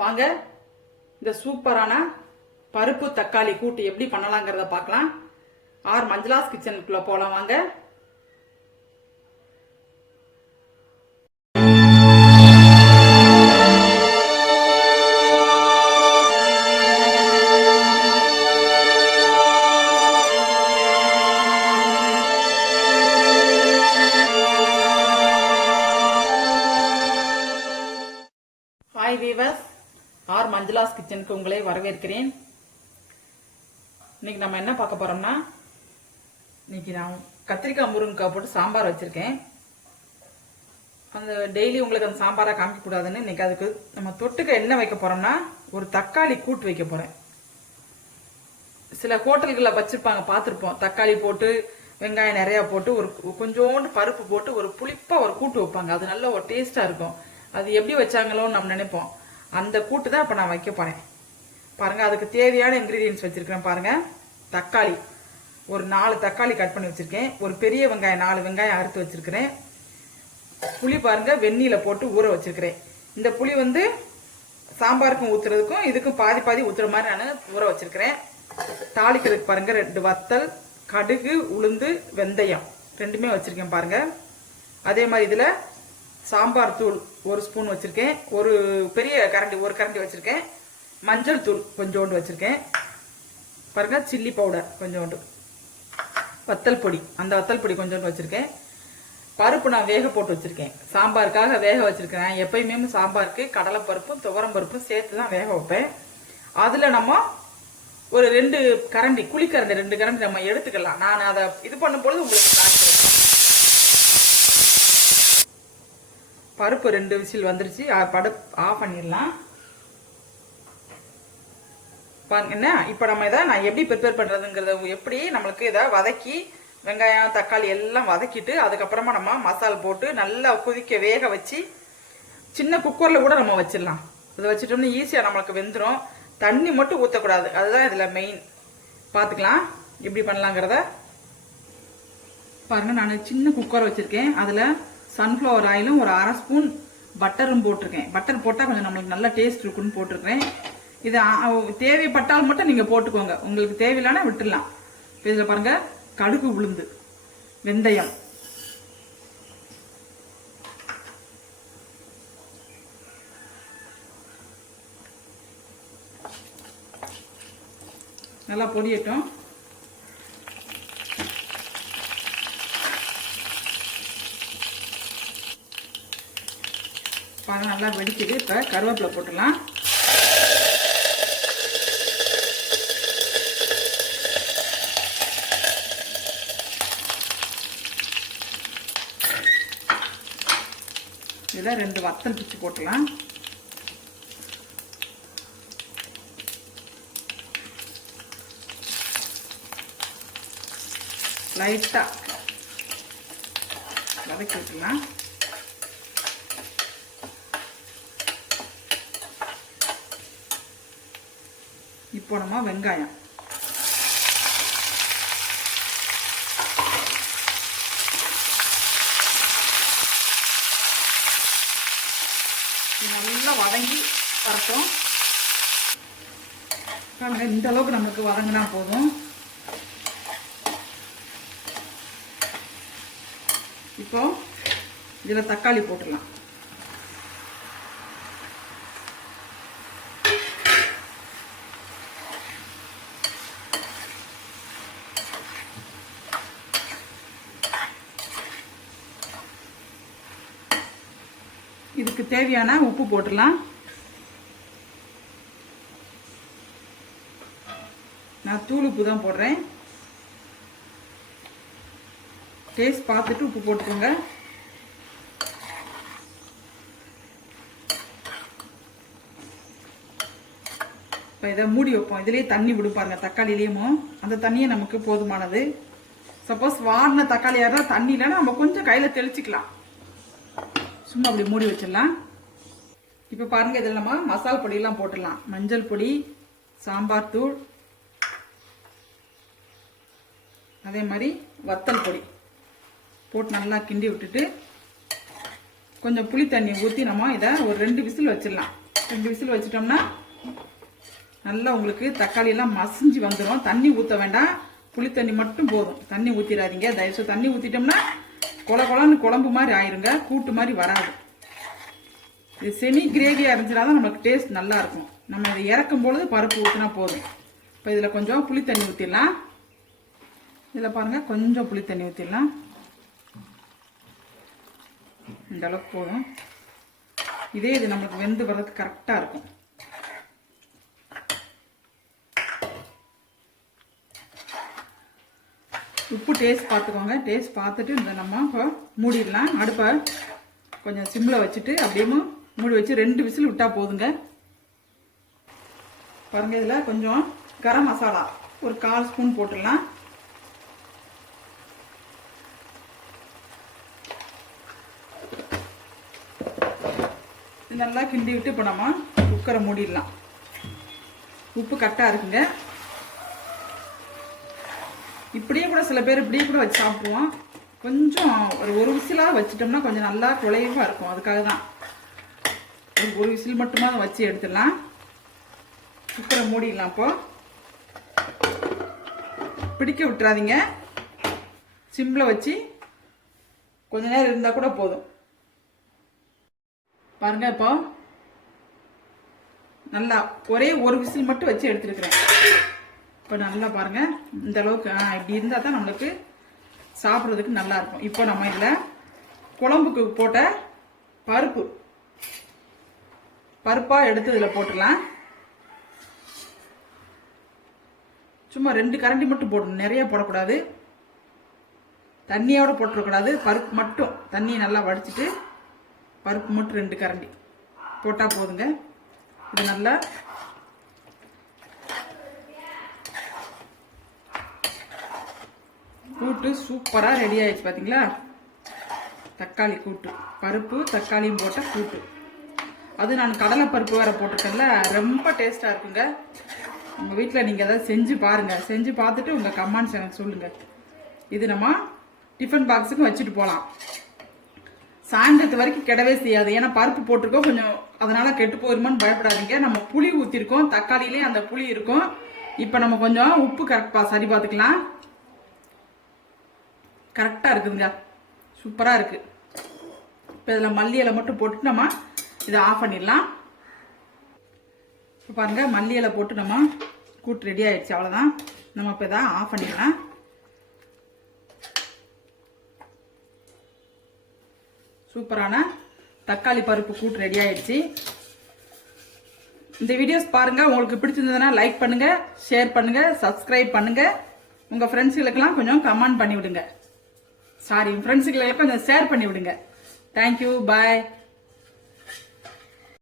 வாங்க. இந்த சூப்பரான பருப்பு தக்காளி கூட்டு எப்படி பண்ணலாங்கிறத பார்க்கலாம். ஆர் மஞ்சளாஸ் கிச்சனுக்குள்ளே போகலாம் வாங்க. ஆர் மஞ்சளாஸ் கிச்சனுக்கு உங்களை வரவேற்கிறேன். இன்னைக்கு நம்ம என்ன பார்க்க போறோம்னா இன்னைக்கு நான் கத்திரிக்காய் முருங்கைக்காய் போட்டு சாம்பார் வச்சிருக்கேன். அந்த டெய்லி உங்களுக்கு அந்த சாம்பாரா காமிக்க கூடாதுன்னு இன்னைக்கு அதுக்கு நம்ம தொட்டுக்க என்ன வைக்க போறோம்னா ஒரு தக்காளி கூட்டு வைக்க போறேன். சில ஹோட்டல்களில் வச்சிருப்பாங்க பார்த்துருப்போம். தக்காளி போட்டு வெங்காயம் நிறைய போட்டு ஒரு கொஞ்சோண்டு பருப்பு போட்டு ஒரு புளிப்பா ஒரு கூட்டு வைப்பாங்க. அது நல்ல ஒரு டேஸ்டா இருக்கும். அது எப்படி வச்சாங்களோன்னு நம்ம நினைப்போம். அந்த கூட்டு தான் இப்போ நான் வைக்க போகிறேன் பாருங்கள் அதுக்கு தேவையான இன்க்ரீடியன்ஸ் வச்சுருக்கிறேன் பாருங்கள் தக்காளி. ஒரு நாலு தக்காளி கட் பண்ணி வச்சுருக்கேன். ஒரு பெரிய வெங்காயம் நாலு வெங்காயம் அறுத்து வச்சுருக்கிறேன். புளி பாருங்கள் வெந்நியில் போட்டு ஊற வச்சுருக்கிறேன். இந்த புளி வந்து சாம்பாருக்கும் ஊற்றுறதுக்கும் இதுக்கும் பாதி பாதி ஊற்றுற மாதிரி நான் ஊற வச்சுருக்கிறேன். தாளிக்கிறதுக்கு பாருங்கள் ரெண்டு வத்தல் கடுகு உளுந்து வெந்தயம். ரெண்டுமே வச்சுருக்கேன் பாருங்கள் அதே மாதிரி இதில் சாம்பார் தூள் ஒரு ஸ்பூன் வச்சுருக்கேன். ஒரு பெரிய கரண்டி ஒரு கரண்டி வச்சுருக்கேன். மஞ்சள் தூள் கொஞ்சோண்டு வச்சுருக்கேன். பாருங்க சில்லி பவுடர் கொஞ்சோண்டு. வத்தல் பொடி அந்த வத்தல் பொடி கொஞ்சோண்டு வச்சுருக்கேன். பருப்பு நான் வேக போட்டு வச்சுருக்கேன். சாம்பாருக்காக வேக வச்சுருக்கிறேன். எப்பயுமே சாம்பாருக்கு கடலை பருப்பும் துவரம் பருப்பும் சேர்த்து தான் வேக வைப்பேன். அதில் நம்ம ஒரு ரெண்டு கரண்டி குழிக்கரண்டி ரெண்டு கரண்டி நம்ம எடுத்துக்கலாம். நான் அதை இது பண்ணும்பொழுது உங்களுக்கு காட்டுறேன் பருப்பு ரெண்டு விசில் வந்துருச்சு. அ- படு ஆஃப் பண்ணிடலாம். என்ன? இப்போ நம்ம இதை நான் எப்படி ப்ரிப்பேர் பண்ணுறதுங்கிறத எப்படி நம்மளுக்கு இதை வதக்கி வெங்காயம் தக்காளி எல்லாம் வதக்கிட்டு அதுக்கப்புறமா நம்ம மசால் போட்டு நல்லா கொதிக்க வேக வச்சு சின்ன குக்கரில் கூட நம்ம வச்சிடலாம். இதை வச்சுட்டோம்னா ஈஸியாக நம்மளுக்கு வெந்துடும் தண்ணி மட்டும் ஊற்றக்கூடாது அதுதான் இதில் மெயின் பார்த்துக்கலாம். எப்படி பண்ணலாங்கிறத. பாருங்கள் நான் சின்ன குக்கர் வச்சிருக்கேன். அதில் சன்ஃப்ளவர் ஆயிலும் ஒரு அரை ஸ்பூன் பட்டரும் போட்டிருக்கேன். பட்டர் போட்டா கொஞ்சம் நம்மளுக்கு நல்ல டேஸ்ட் இருக்குன்னு போட்டிருக்கேன் இது தேவைப்பட்டால் மட்டும் நீங்க போட்டுக்கோங்க. உங்களுக்கு தேவையில்லானா விட்டுடலாம். இப்ப இதுல பாருங்க கடுகு உளுந்து வெந்தயம். நல்லா பொரியட்டும் மரம் நல்லா வெடிக்குது. இப்போ கருவேப்பிலை போட்டுடலாம். இதில் ரெண்டு வத்தல் பிச்சு போட்டுடலாம். லைட்டாக வதக்கி விட்டுலாம் இப்போ நம்ம வெங்காயம். நல்லா வதங்கி வரட்டும். பாருங்க, இந்த அளவுக்கு நமக்கு வதங்கினா போதும். இப்போ இதில் தக்காளி போட்டுடலாம். இதுக்கு தேவையான உப்பு போட்டுடலாம். நான் தூள் உப்பு தான் போடுறேன். டேஸ்ட் பார்த்துட்டு உப்பு போட்டுக்கோங்க. இப்போ இதை மூடி வைப்போம். இதுலேயே தண்ணி விடுப்பாருங்க தக்காளிலேயும் அந்த தண்ணியே நமக்கு போதுமானது. சப்போஸ் வாடின தக்காளியாக இருந்தால் தண்ணி இல்லைன்னா நம்ம கொஞ்சம் கையில் தெளிச்சிக்கலாம். சும்மா அப்படி மூடி வச்சிடலாம். இப்போ பாருங்கள் இதில் நம்ம மசால் பொடியெல்லாம் போட்டுடலாம். மஞ்சள் பொடி சாம்பார் தூள் அதே மாதிரி வத்தல் பொடி. போட்டு நல்லா கிண்டி விட்டுட்டு கொஞ்சம் புளி தண்ணி ஊற்றி நம்ம இதை ஒரு ரெண்டு விசில் வச்சிடலாம். ரெண்டு விசில் வச்சிட்டோம்னா நல்லா உங்களுக்கு தக்காளியெல்லாம் மசிஞ்சு வந்துடும் தண்ணி ஊற்ற வேண்டாம். புளி தண்ணி மட்டும் போதும். தண்ணி ஊற்றிடாதீங்க தயவுசெய்து தண்ணி ஊற்றிட்டோம்னா கொல கொலன்னு குழம்பு மாதிரி ஆயிருங்க கூட்டு மாதிரி வராது. இது செமி கிரேவியாக அரைஞ்சினாதான் தான் நமக்கு டேஸ்ட் நல்லா இருக்கும். நம்ம இதை இறக்கும் பொழுது பருப்பு ஊற்றினா போதும். இப்போ இதில் கொஞ்சம் புளி தண்ணி ஊற்றிடலாம் இதில் பாருங்கள் கொஞ்சம் புளி தண்ணி ஊற்றிடலாம் இந்தளவுக்கு போதும். இதே இது நம்மளுக்கு வெந்து வர்றதுக்கு கரெக்டாக இருக்கும். டேஸ்ட் பார்த்துக்கோங்க. டேஸ்ட் பார்த்துட்டு இந்த நம்ம இப்போ மூடிடலாம். அடுப்பை கொஞ்சம் சிம்மில் வச்சுட்டு அப்படியே மூடி வச்சு ரெண்டு விசில் விட்டால் போதுங்க. பாருங்க இதில் கொஞ்சம் கரம் மசாலா ஒரு கால் ஸ்பூன் போட்டுடலாம். நல்லா கிண்டி விட்டு இப்போ நம்ம குக்கரை மூடிடலாம். உப்பு கரெக்டாக இருக்குங்க. இப்படியே கூட சில பேர் இப்படியே கூட வச்சு சாப்பிடுவோம். கொஞ்சம் ஒரு ஒரு விசிலாக வச்சுட்டோம்னா கொஞ்சம் நல்லா குழைவாக இருக்கும். அதுக்காக தான் ஒரு விசில் மட்டுமா வச்சு எடுத்துடலாம். குக்கரை மூடிடலாம் இப்போ. பிடிக்க விட்டுறாதீங்க. சிம்மில் வச்சு கொஞ்ச நேரம் இருந்தால் கூட போதும். பாருங்கள் இப்போ. நல்லா ஒரே ஒரு விசில் மட்டும் வச்சு எடுத்துருக்குறேன். இப்போ நல்லா பாருங்க. இந்த அளவுக்கு ஆ இப்படி இருந்தால் தான் நம்மளுக்கு சாப்பிட்றதுக்கு நல்லா இருக்கும். இப்போ நம்ம இதில் குழம்புக்கு போட்ட பருப்பு. பருப்பாக எடுத்து இதில் போட்டுடலாம். சும்மா ரெண்டு கரண்டி மட்டும் போடணும். நிறைய போடக்கூடாது. தண்ணியோட போட்டுறக்கூடாது. பருப்பு மட்டும். தண்ணியை நல்லா வடிச்சிட்டு பருப்பு மட்டும் ரெண்டு கரண்டி. போட்டால் போதுங்க. இது நல்லா கூட்டு சூப்பராக ரெடி ஆயிடுச்சு பார்த்தீங்களா தக்காளி கூட்டு. பருப்பு தக்காளியும் போட்ட கூட்டு. அது நான் கடலை பருப்பு வேற போட்டிருக்கேன்ல ரொம்ப டேஸ்ட்டாக இருக்குங்க. உங்கள் வீட்டில் நீங்கள் எதாவது செஞ்சு பாருங்கள் செஞ்சு பார்த்துட்டு உங்கள் கமெண்ட்ஸ் எனக்கு சொல்லுங்கள் இது நம்ம டிஃபன் பாக்ஸுக்கும் வச்சுட்டு போகலாம் சாயந்தரத்து வரைக்கும் கெடவே செய்யாது. ஏன்னா பருப்பு போட்டிருக்கோம் கொஞ்சம் அதனால கெட்டு போயிருமான்னு பயப்படாதீங்க. நம்ம புளி ஊற்றிருக்கோம் தக்காளியிலே அந்த புளி இருக்கும். இப்போ நம்ம கொஞ்சம் உப்பு கரெக்டாக சரி பார்த்துக்கலாம். கரெக்டாக இருக்குதுங்க. சூப்பராக இருக்குது இப்போ இதில் மல்லி இலை மட்டும் போட்டு நம்ம இதை ஆஃப் பண்ணிடலாம். இப்போ பாருங்கள் மல்லி இலை போட்டு நம்ம கூட்டு ரெடி ஆகிடுச்சு அவ்வளோதான் நம்ம இப்போ இதை ஆஃப் பண்ணிடலாம். சூப்பரான தக்காளி பருப்பு கூட்டு ரெடி ஆயிடுச்சு. இந்த வீடியோஸ் பாருங்க உங்களுக்கு பிடிச்சிருந்ததுன்னா லைக் பண்ணுங்க ஷேர் பண்ணுங்க சப்ஸ்கிரைப் பண்ணுங்க. உங்க ஃப்ரெண்ட்ஸுகளுக்கெல்லாம் கொஞ்சம் கமெண்ட் பண்ணி விடுங்க சாரி ஃப்ரெண்ட்ஸுகளுக்கு கொஞ்சம் ஷேர் பண்ணி விடுங்க தேங்க்யூ பாய்